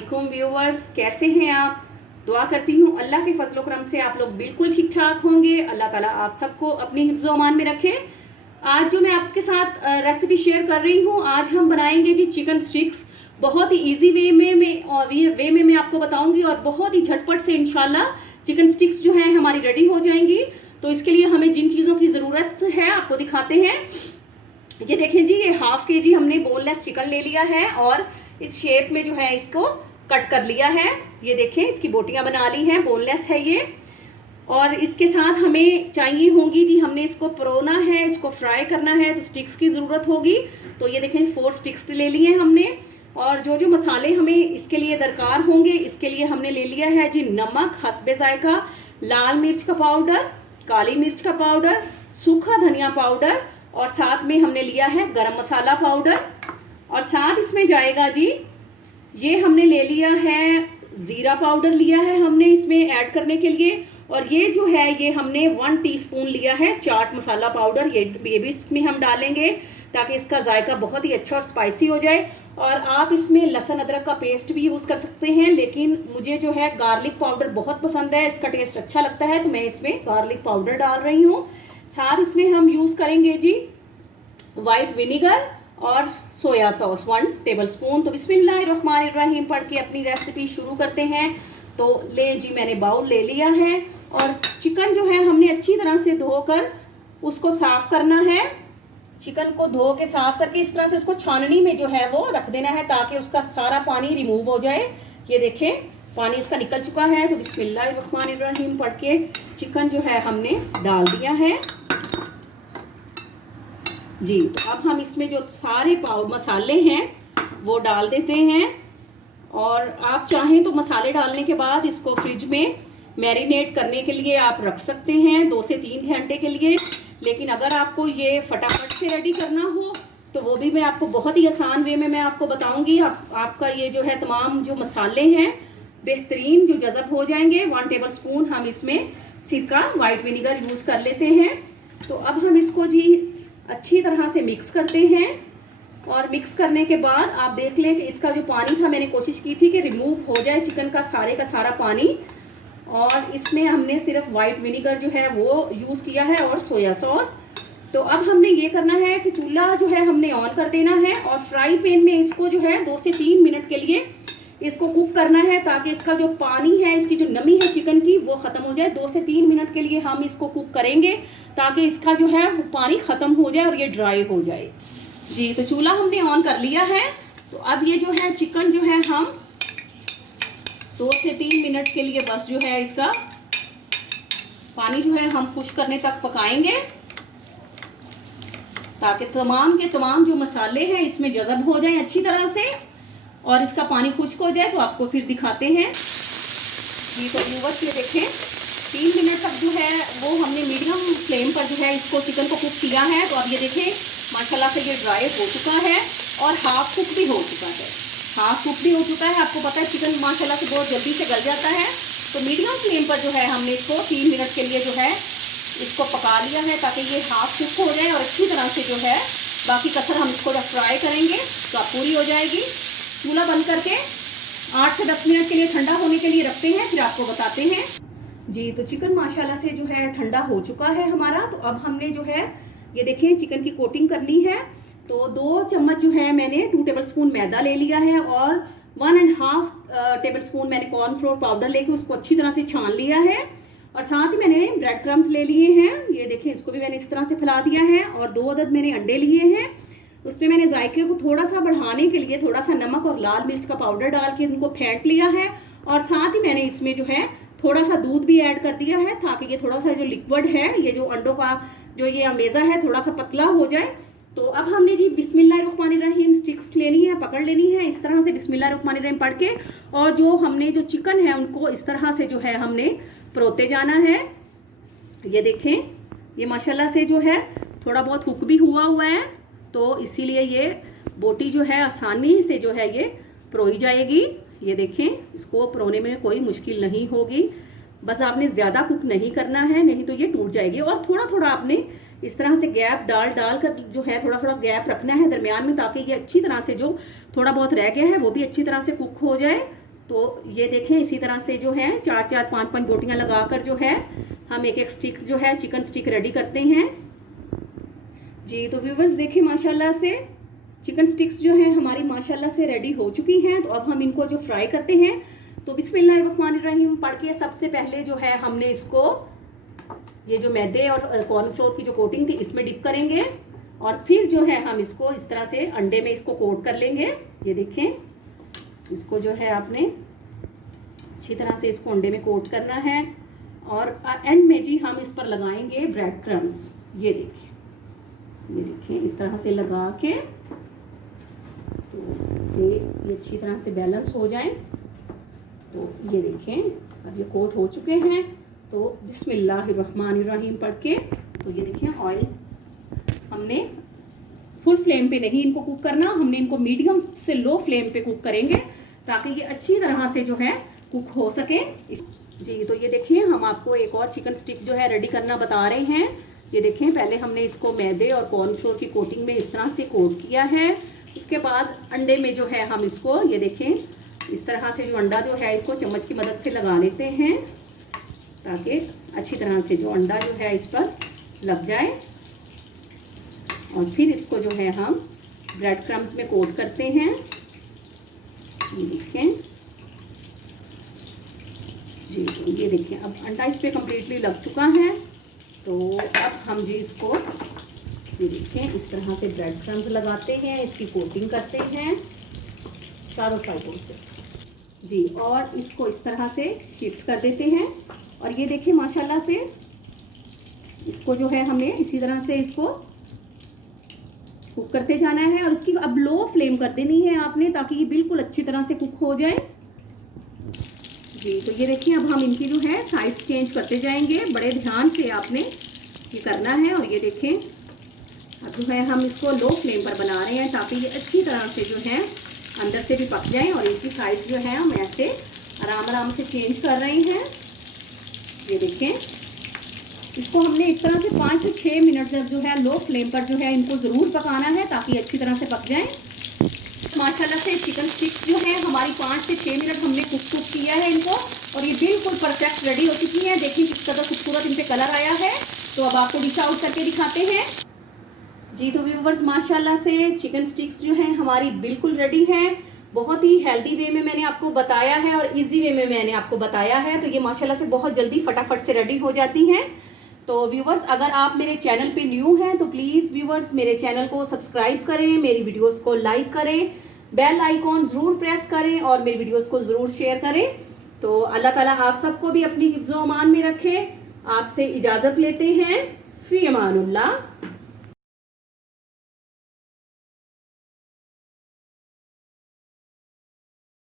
वालेकुम व्यूवर्स, कैसे हैं आप। दुआ करती हूँ अल्लाह के फजलो करम से आप लोग बिल्कुल ठीक ठाक होंगे। अल्लाह ताला आप सबको अपनी हिफ्ज़ो अमान में रखे। आज जो मैं आपके साथ रेसिपी शेयर कर रही हूँ, आज हम बनाएंगे जी चिकन स्टिक्स। बहुत ही इजी वे में मैं आपको बताऊंगी और बहुत ही झटपट से इंशाल्लाह चिकन स्टिक्स जो है हमारी रेडी हो जाएंगी। तो इसके लिए हमें जिन चीज़ों की ज़रूरत है आपको दिखाते हैं। ये देखें जी, ये हाफ केजी हमने बोनलेस चिकन ले लिया है और इस शेप में जो है इसको कट कर लिया है। ये देखें, इसकी बोटियां बना ली हैं, बोनलेस है ये। और इसके साथ हमें चाहिए होंगी जी, हमने इसको परोना है, इसको फ्राई करना है तो स्टिक्स की ज़रूरत होगी। तो ये देखें 4 स्टिक्स ले लिए हमने। और जो जो मसाले हमें इसके लिए दरकार होंगे, इसके लिए हमने ले लिया है जी नमक हस्बे जायका, लाल मिर्च का पाउडर, काली मिर्च का पाउडर, सूखा धनिया पाउडर और साथ में हमने लिया है गरम मसाला पाउडर। और साथ इसमें जाएगा जी, ये हमने ले लिया है ज़ीरा पाउडर लिया है हमने इसमें ऐड करने के लिए। और ये जो है ये हमने 1 टीस्पून लिया है चाट मसाला पाउडर, ये भी इसमें हम डालेंगे ताकि इसका जायका बहुत ही अच्छा और स्पाइसी हो जाए। और आप इसमें लहसुन अदरक का पेस्ट भी यूज़ कर सकते हैं, लेकिन मुझे जो है गार्लिक पाउडर बहुत पसंद है, इसका टेस्ट अच्छा लगता है तो मैं इसमें गार्लिक पाउडर डाल रही हूँ। साथ इसमें हम यूज़ करेंगे जी वाइट विनीगर और सोया सॉस 1 टेबलस्पून। तो बिस्मिल्लाहिर्रहमानिर्रहीम पढ़ के अपनी रेसिपी शुरू करते हैं। तो ले जी, मैंने बाउल ले लिया है और चिकन जो है हमने अच्छी तरह से धोकर उसको साफ़ करना है। चिकन को धो के साफ़ करके इस तरह से उसको छाननी में जो है वो रख देना है ताकि उसका सारा पानी रिमूव हो जाए। ये देखें, पानी उसका निकल चुका है। तो बिस्मिल्लाहिर्रहमानिर्रहीम पढ़ के चिकन जो है हमने डाल दिया है जी। तो अब हम इसमें जो सारे मसाले हैं वो डाल देते हैं। और आप चाहें तो मसाले डालने के बाद इसको फ्रिज में मैरिनेट करने के लिए आप रख सकते हैं 2 से 3 घंटे के लिए। लेकिन अगर आपको ये फटाफट से रेडी करना हो तो वो भी मैं आपको बहुत ही आसान वे में मैं आपको बताऊंगी। आपका ये जो है तमाम जो मसाले हैं बेहतरीन जो जज़ब हो जाएंगे। 1 टेबलस्पून हम इसमें सिरका वाइट विनीगर यूज़ कर लेते हैं। तो अब हम इसको जी अच्छी तरह से मिक्स करते हैं। और मिक्स करने के बाद आप देख लें कि इसका जो पानी था, मैंने कोशिश की थी कि रिमूव हो जाए चिकन का सारा पानी। और इसमें हमने सिर्फ वाइट विनीगर जो है वो यूज़ किया है और सोया सॉस। तो अब हमने ये करना है कि चूल्हा जो है हमने ऑन कर देना है और फ्राई पैन में इसको जो है 2 से 3 मिनट के लिए इसको कुक करना है ताकि इसका जो पानी है, इसकी जो नमी है चिकन की, वो ख़त्म हो जाए। 2 से 3 मिनट के लिए हम इसको कुक करेंगे ताकि इसका जो है वो पानी ख़त्म हो जाए और ये ड्राई हो जाए जी। तो चूल्हा हमने ऑन कर लिया है। तो अब ये जो है चिकन जो है हम 2 से 3 मिनट के लिए बस जो है इसका पानी जो है हम खुश्क करने तक पकाएंगे ताकि तमाम के तमाम जो मसाले हैं इसमें जज़ब हो जाए अच्छी तरह से और इसका पानी खुश्क हो जाए। तो आपको फिर दिखाते हैं ये। तो व्यूअर्स ये देखें, 3 मिनट तक जो है वो हमने मीडियम फ्लेम पर जो है इसको चिकन को कुक किया है। तो अब ये देखें माशाल्लाह से ये ड्राई हो चुका है और हाफ कुक भी हो चुका है। हाफ कुक भी हो चुका है। आपको पता है चिकन माशाल्लाह से बहुत जल्दी से गल जाता है। तो मीडियम फ्लेम पर जो है हमने इसको 3 मिनट के लिए जो है इसको पका लिया है ताकि ये हाफ कुक हो जाए और अच्छी तरह से जो है बाकी कसर हम इसको जब फ्राई करेंगे तो अब पूरी हो जाएगी। चूल्हा बंद करके 8 से 10 मिनट के लिए ठंडा होने के लिए रखते हैं, फिर आपको बताते हैं जी। तो चिकन माशाल्लाह से जो है ठंडा हो चुका है हमारा। तो अब हमने जो है ये देखें चिकन की कोटिंग करनी है। तो 2 चम्मच जो है मैंने 2 टेबलस्पून मैदा ले लिया है और 1.5 टेबलस्पून मैंने कॉर्नफ्लोर पाउडर लेके उसको अच्छी तरह से छान लिया है। और साथ ही मैंने ब्रेड क्रम्स ले लिए हैं। ये देखें, इसको भी मैंने इस तरह से फैला दिया है। और 2 अदद मैंने अंडे लिए हैं। उसमें मैंने जायके को थोड़ा सा बढ़ाने के लिए थोड़ा सा नमक और लाल मिर्च का पाउडर डाल के इनको फेंट लिया है। और साथ ही मैंने इसमें जो है थोड़ा सा दूध भी ऐड कर दिया है ताकि ये थोड़ा सा जो लिक्विड है, ये जो अंडों का जो ये अमेज़ा है, थोड़ा सा पतला हो जाए। तो अब हमने जी बिस्मिल्लाहिर्रहमानिर्रहीम स्टिक्स लेनी है, पकड़ लेनी है इस तरह से बिस्मिल्लाहिर्रहमानिर्रहीम पढ़ के। और जो हमने जो चिकन है उनको इस तरह से जो है हमने परोते जाना है। ये देखें, ये माशाल्लाह से जो है थोड़ा बहुत हुक भी हुआ है तो इसीलिए ये बोटी जो है आसानी से जो है ये परोई जाएगी। ये देखें, इसको परोने में कोई मुश्किल नहीं होगी। बस आपने ज़्यादा कुक नहीं करना है, नहीं तो ये टूट जाएगी। और थोड़ा थोड़ा आपने इस तरह से गैप डाल कर जो है थोड़ा थोड़ा गैप रखना है दरमियान में ताकि ये अच्छी तरह से जो थोड़ा बहुत रह गया है वो भी अच्छी तरह से कुक हो जाए। तो ये देखें इसी तरह से जो है 4-4 5-5 गोटियां लगाकर जो है हम एक एक स्टिक जो है चिकन स्टिक रेडी करते हैं जी। तो व्यूवर्स देखिए माशाल्लाह से चिकन स्टिक्स जो है हमारी माशाल्लाह से रेडी हो चुकी हैं। तो अब हम इनको जो फ्राई करते हैं तो बिस्मिल्लाहिर्रहमानिर्रहीम पढ़ के सबसे पहले जो है हमने इसको ये जो मैदे और कॉर्नफ्लोर की जो कोटिंग थी इसमें डिप करेंगे और फिर जो है हम इसको इस तरह से अंडे में इसको कोट कर लेंगे। ये देखें इसको जो है आपने अच्छी तरह से इसको अंडे में कोट करना है और एंड में जी हम इस पर लगाएंगे ब्रेड क्रम्स। ये देखें इस तरह से लगा के तो ये अच्छी तरह से बैलेंस हो जाए। तो ये देखें अब ये कोट हो चुके हैं। तो बिस्मिल्लाहिर्रहमानिर्रहीम पढ़ के तो ये देखें ऑयल हमने फुल फ्लेम पे नहीं इनको कुक करना, हमने इनको मीडियम से लो फ्लेम पे कुक करेंगे ताकि ये अच्छी तरह से जो है कुक हो सके जी। तो ये देखिए हम आपको एक और चिकन स्टिक जो है रेडी करना बता रहे हैं। ये देखें पहले हमने इसको मैदे और कॉर्नफ्लोर की कोटिंग में इस तरह से कोट किया है। उसके बाद अंडे में जो है हम इसको ये देखें इस तरह से जो अंडा जो है इसको चम्मच की मदद से लगा लेते हैं ताकि अच्छी तरह से जो अंडा जो है इस पर लग जाए और फिर इसको जो है हम ब्रेड क्रम्स में कोट करते हैं। ये देखें जी। तो ये देखिए अब अंडा इस पर कम्प्लीटली लग चुका है। तो अब हम जी इसको ये देखें इस तरह से ब्रेड क्रम्स लगाते हैं, इसकी कोटिंग करते हैं चारों साइडों से जी और इसको इस तरह से शिफ्ट कर देते हैं। और ये देखिए माशाल्लाह से इसको जो है हमें इसी तरह से इसको कुक करते जाना है और उसकी अब लो फ्लेम कर देनी है आपने ताकि ये बिल्कुल अच्छी तरह से कुक हो जाए जी। तो ये देखिए अब हम इनकी जो है साइज चेंज करते जाएंगे, बड़े ध्यान से आपने ये करना है। और ये देखें अब जो है हम इसको लो फ्लेम पर बना रहे हैं ताकि ये अच्छी तरह से जो है अंदर से भी पक जाए और इनकी साइज जो है हम ऐसे आराम से चेंज कर रहे हैं। ये देखें इसको हमने इस तरह से 5 से 6 मिनट तक जो है लो फ्लेम पर जो है इनको ज़रूर पकाना है ताकि अच्छी तरह से पक जाए। माशाल्लाह से चिकन स्टिक्स जो है हमारी 5 से 6 मिनट हमने कुक किया है इनको और ये बिल्कुल परफेक्ट रेडी हो चुकी है। देखिए किस तरह खूबसूरत इन पे कलर आया है। तो अब आपको डिश आउट करके दिखाते हैं जी। तो व्यूवर्स माशाल्लाह से चिकन स्टिक्स जो है हमारी बिल्कुल रेडी है। बहुत ही हेल्दी वे में मैंने आपको बताया है और इजी वे में मैंने आपको बताया है। तो ये माशाल्लाह से बहुत जल्दी फटाफट से रेडी हो जाती हैं। तो व्यूवर्स अगर आप मेरे चैनल पे न्यू हैं तो प्लीज़ व्यूवर्स मेरे चैनल को सब्सक्राइब करें, मेरी वीडियोस को लाइक करें, बेल आइकॉन ज़रूर प्रेस करें और मेरी वीडियोस को ज़रूर शेयर करें। तो अल्लाह ताला आप सबको भी अपनी हिफ्ज़-ओ-अमान में रखे। आपसे इजाज़त लेते हैं। फ़ी अमानुल्लाह।